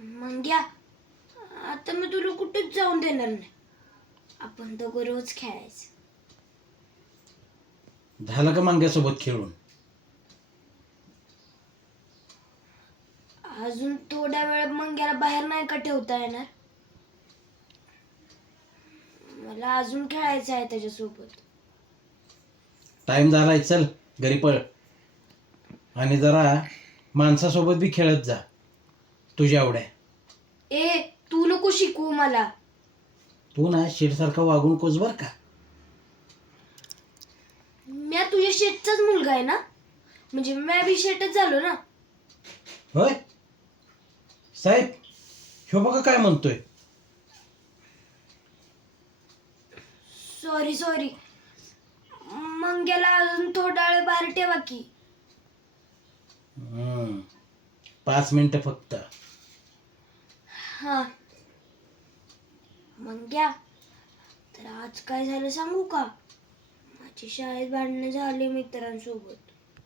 मग घ्या, आता मी तुला कुठेच जाऊन देणार नाही. आपण दोघं रोज खेळायचं. झालं का मंग्यासोबत खेळून? अजून थोड्या वेळ मंग्याला बाहेर नाही का ठेवता येणार? मला अजून खेळायचं आहे त्याच्यासोबत. टाइम झालाय, चल घरी पळ. आणि जरा माणसासोबत बी खेळत जा तुझ्या एवढ्या. ए, तू नको शिकवू मला. तू ना शेठसारखा वागू नकोस बर का. मी तुझ्या शेठचाच मुलगा आहे ना, म्हणजे मी बी शेठच झालो ना. होय साहेब, ह्यो बघा काय म्हणतोय. सॉरी सॉरी, मंग्याला अजून थोडा वेळ बाहेर ठेवा की. 5 मिनिटं फक्त. हा. मंग्या, तर आज काय झालं सांगू का? माझी शाळेत भांडणं झाली मित्रांसोबत.